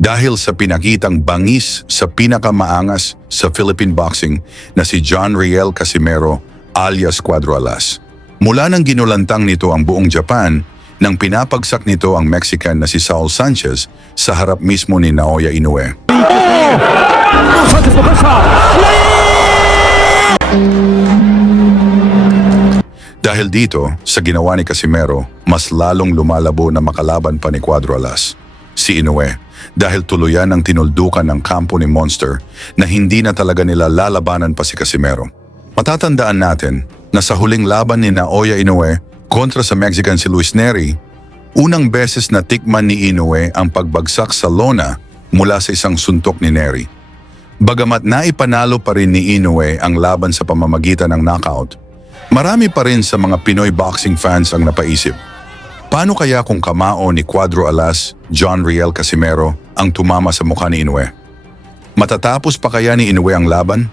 dahil sa pinakitang bangis sa pinakamaangas sa Philippine boxing na si John Riel Casimero alias Cuadro Alas. Mula nang ginulantang nito ang buong Japan, nang pinapagsak nito ang Mexican na si Saul Sanchez sa harap mismo ni Naoya Inoue. Dahil dito, sa ginawa ni Casimero, mas lalong lumalabo na makalaban pa ni Cuadro Alas, si Inoue, dahil tuluyan ang tinuldukan ng kampo ni Monster na hindi na talaga nila lalabanan pa si Casimero. Matatandaan natin na sa huling laban ni Naoya Inoue kontra sa Mexican si Luis Neri, unang beses na tikman ni Inoue ang pagbagsak sa lona mula sa isang suntok ni Neri. Bagamat naipanalo pa rin ni Inoue ang laban sa pamamagitan ng knockout, marami pa rin sa mga Pinoy boxing fans ang napaisip, paano kaya kung kamao ni Cuadro Alas, John Riel Casimero ang tumama sa mukha ni Inoue? Matatapos pa kaya ni Inoue ang laban?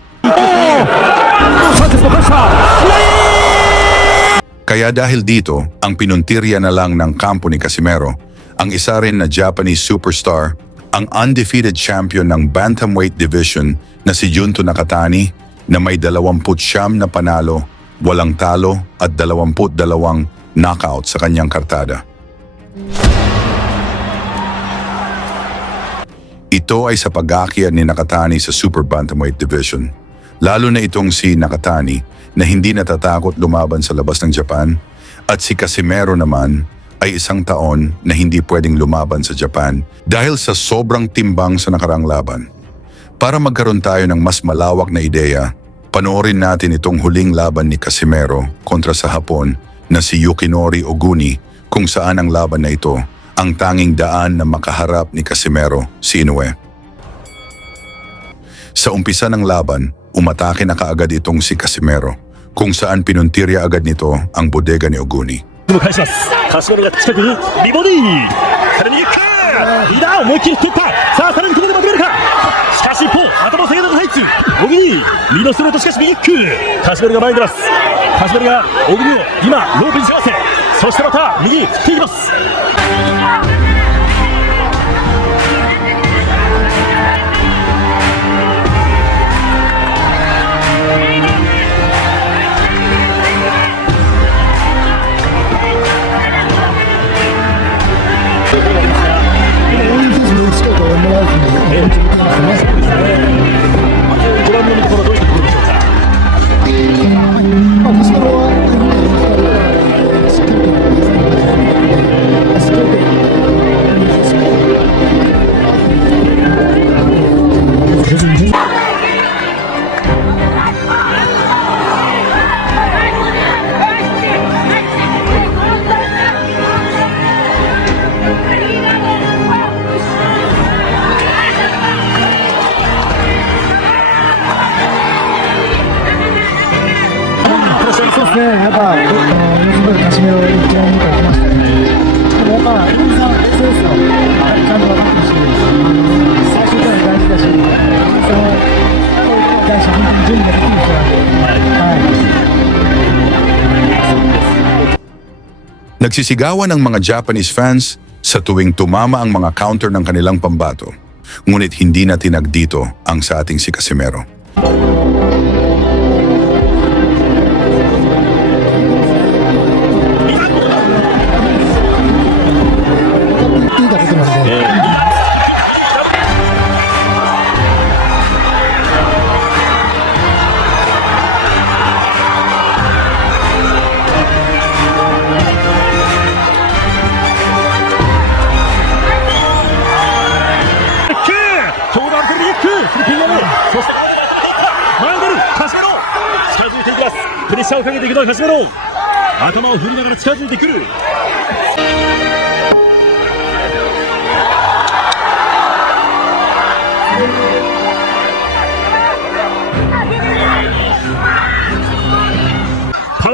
Kaya dahil dito, ang pinuntirya na lang ng kampo ni Casimero, ang isa rin na Japanese superstar, ang undefeated champion ng bantamweight division na si Junto Nakatani na may 29 na panalo, walang talo at 22 knockout sa kanyang kartada. Ito ay sa pag-aakyat ni Nakatani sa super bantamweight division. Lalo na itong si Nakatani na hindi natatakot lumaban sa labas ng Japan at si Casimero naman ay isang taon na hindi pwedeng lumaban sa Japan dahil sa sobrang timbang sa nakarang laban. Para magkaroon tayo ng mas malawak na ideya, panoorin natin itong huling laban ni Casimero kontra sa Hapon na si Yukinori Oguni kung saan ang laban na ito ang tanging daan na makaharap ni Casimero si Inoue. Sa umpisa ng laban, umatake na kaagad itong si Casimero, kung saan pinuntirya agad nito ang bodega ni Oguni. Nagsisigawan ang mga Japanese fans sa tuwing tumama ang mga counter ng kanilang pambato, ngunit hindi na tinag dito ang sa ating si Casimero.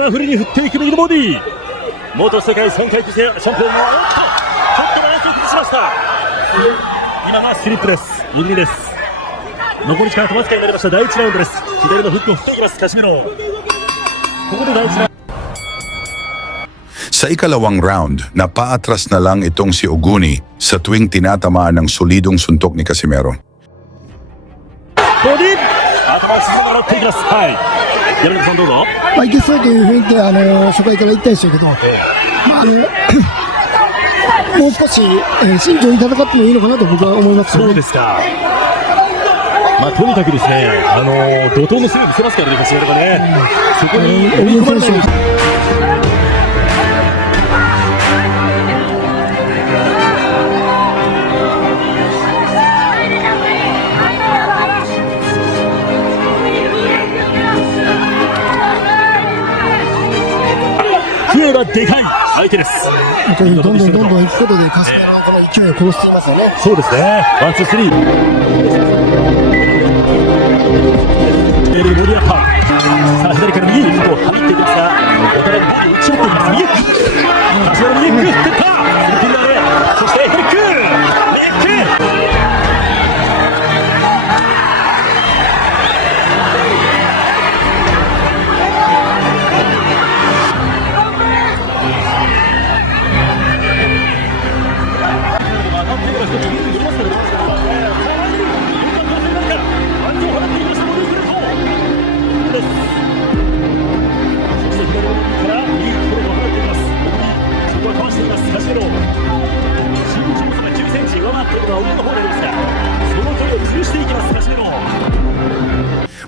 파워풀이 흑테이크 미드 보디 모토 세계 3階級制チャンピオンのちょっとバランスを崩しました今がスリップです入りです残り時間あとわずかになりました第1ラウンドです左のフックを振っていきますカシメロここで第1ラウンド Sa ikalawang round, napaatras na lang itong si Oguni sa tuwing tinatamaan ng solidong suntok ni Casimero. ボディ頭を沈めていきます。はい。柳田さんどうぞ。いけそうという雰囲気で初回から言ったでしょうけど、もう少し、慎重に戦ってもいいのかなと僕は思いますよね。そうですか。まあとにかくですね、怒涛の攻め見せますからね、柏原がね。そこに追い込まれないように。笛はでかい相手です。本当にどんどん行くことでカステラのこの勢いを殺していますよね。そうですね。ワンツースリー。ボディアッパー。さあ左から右に入っていきますが、お互いにボディを打ち合っています。右。柏原右フックった。フィンダーで、そしてフリック。レック。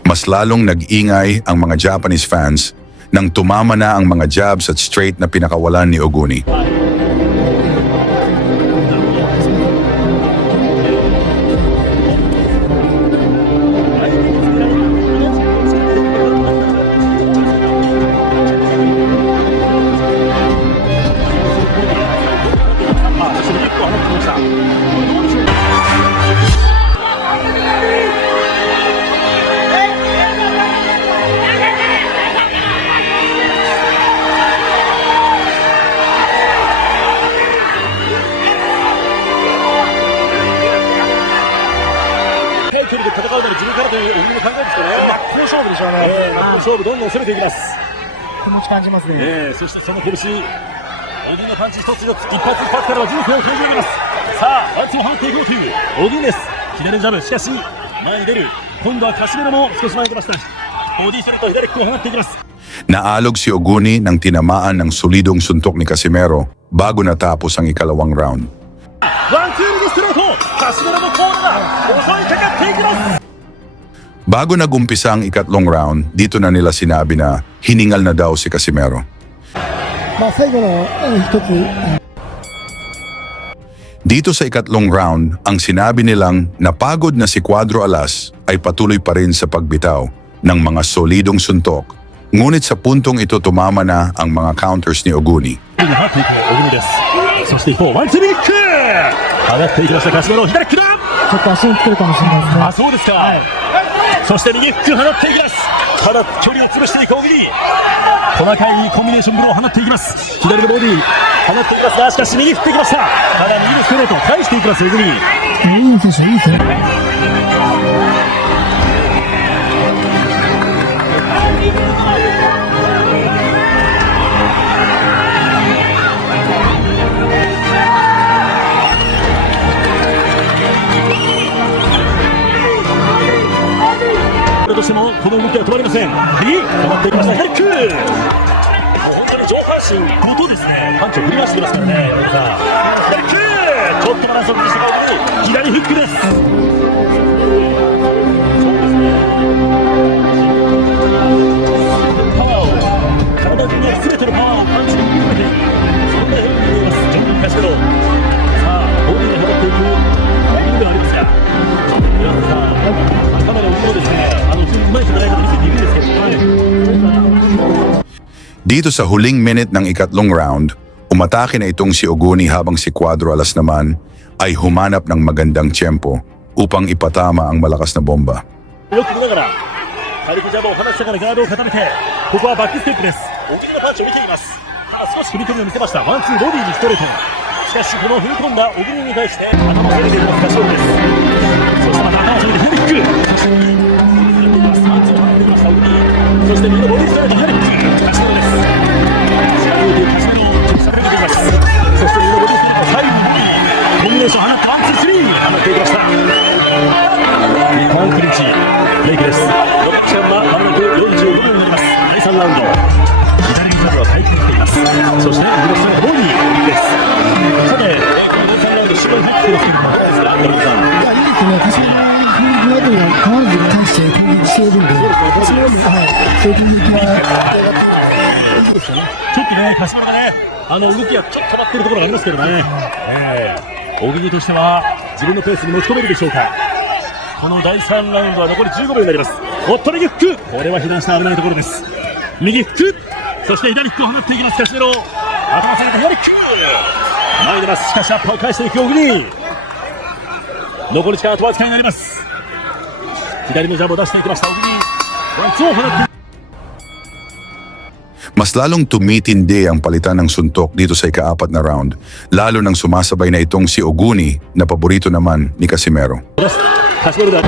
Mas lalong nag-ingay ang mga Japanese fans nang tumama na ang mga jabs at straight na pinakawalan ni Oguni.勝負どんどん攻めていきます。気持ち感じますね。そしてその拳、小木のパンチ一つ一発からは人生を決め上げます。さあワンツー放っていこうという小木です。左ジャブ、しかし前に出る。今度はカシメロも少し前に出ました。ボディストレート左キックを放っていきます。Naalog si Oguni nang tinamaan ng solidong suntok ni Casimero bago natapos ang ikalawang round. ワンツー右ストレート、カシメロのコールが襲いかかっていきます。Bago nagumpisa ang ikatlong round, dito na nila sinabi na hiningal na daw si Casimero. 最後の一つ、 Dito sa ikatlong round, ang sinabi nilang napagod na si Cuadro Alas ay patuloy pa rin sa pagbitaw ng mga solidong suntok. Ngunit sa puntong ito tumama na ang mga counters ni Oguni. そして一方ワンツービック上がっていきましたカシメロ、左キックだ。ちょっと足につけるかもしれないですね。あ、そうですか。そして右フック放っていきます。ただ距離を潰していく小木、細かいコンビネーションブローを放っていきます。左のボディ放っていきますが、しかし右振っていきました。ただ右のストレートを返していきます小木。いい選手、いい選手。としてもこの動きは止まりません。右止まっていきました。左キック。もう本当に上半身ごとですね、パンチを振り回していますからね。左キック。ちょっとバランスを崩した顔に左フックです。そうですね。パワーを体中の全てのパワーをパンチに込めていく、そんなように見えます。ジョン・カシメロ。さあボディが引っ張っていくタイミングではありますが、岩田さん、カメラを見るとですね、Dito sa huling minute ng ikatlong round, umatake na itong si Oguni habang si Cuadro Alas naman ay humanap ng magandang tiyempo upang ipatama ang malakas na bomba. よく見ながら軽くジャブを放ちながらガードを固めて、ここはバックステップです。小木のパンチを見ています。少し踏み込みを見せました。ワンツーボディにストレート。しかしこの踏み込んだ小木に対して頭を下げていますカシオです。そしてまた頭を下げてヘディック。ワンツーを放っていました小木。そして右のボディストレートヘディック。カシオです。力を入れてカシメロを直射れています。そして今の最後にコンビネーション放ってワンツースリー放っていきました。日本クリンチブレイクです。残り時間はまもなく45秒になります。第3ラウンド左にサーブは回転しています。そして右のサーブボディーです。さてこの第3ラウンド終盤に入ってきてますけども、どうですか、安藤さん。いや、いいですね。柏のフィールドが変わらずに対して攻撃しているんで、それより、そういう攻撃は、ちょっとね、柏原がね、動きがちょっと止まっているところがありますけどね、大喜利としては自分のペースに持ち込めるでしょうか。この第3ラウンドは残り15秒になります。おっと右フック、これは被弾した危ないところです。右フック、そして左フックを放っていきます。柏原、頭下げて左フック、前に出ます。しかしアッパーを返していく小栗、残り時間あとわずかになります。左のジャブを出していきました小栗、ワンツーを放って。 Mas lalong tumitindi ang palitan ng suntok dito sa ika-4 na round, lalo nang sumasabay na itong si Oguni na paborito naman ni Casimero. 柏原で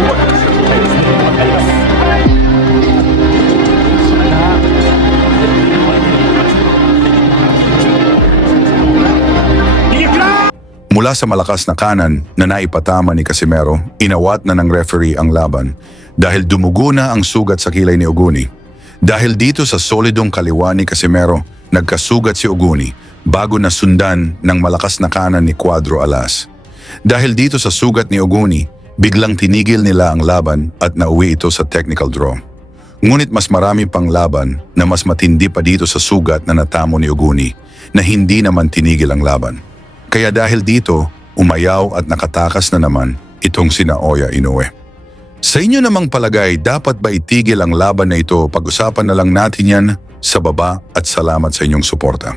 Mula sa malakas na kanan na naipatama ni Casimero, inawat na ng referee ang laban dahil dumugo na ang sugat sa kilay ni Oguni. Dahil dito sa solidong kaliwa ni Casimero, nagkasugat si Oguni bago na sundan ng malakas na kanan ni Cuadro Alas. Dahil dito sa sugat ni Oguni, biglang tinigil nila ang laban at nauwi ito sa technical draw. Ngunit mas marami pang laban na mas matindi pa dito sa sugat na natamo ni Oguni na hindi naman tinigil ang laban. Kaya dahil dito, umayaw at nakatakas na naman itong si Naoya Inoue. Sa inyo namang palagay, dapat ba itigil ang laban na ito? Pag-usapan na lang natin yan sa baba at salamat sa inyong suporta.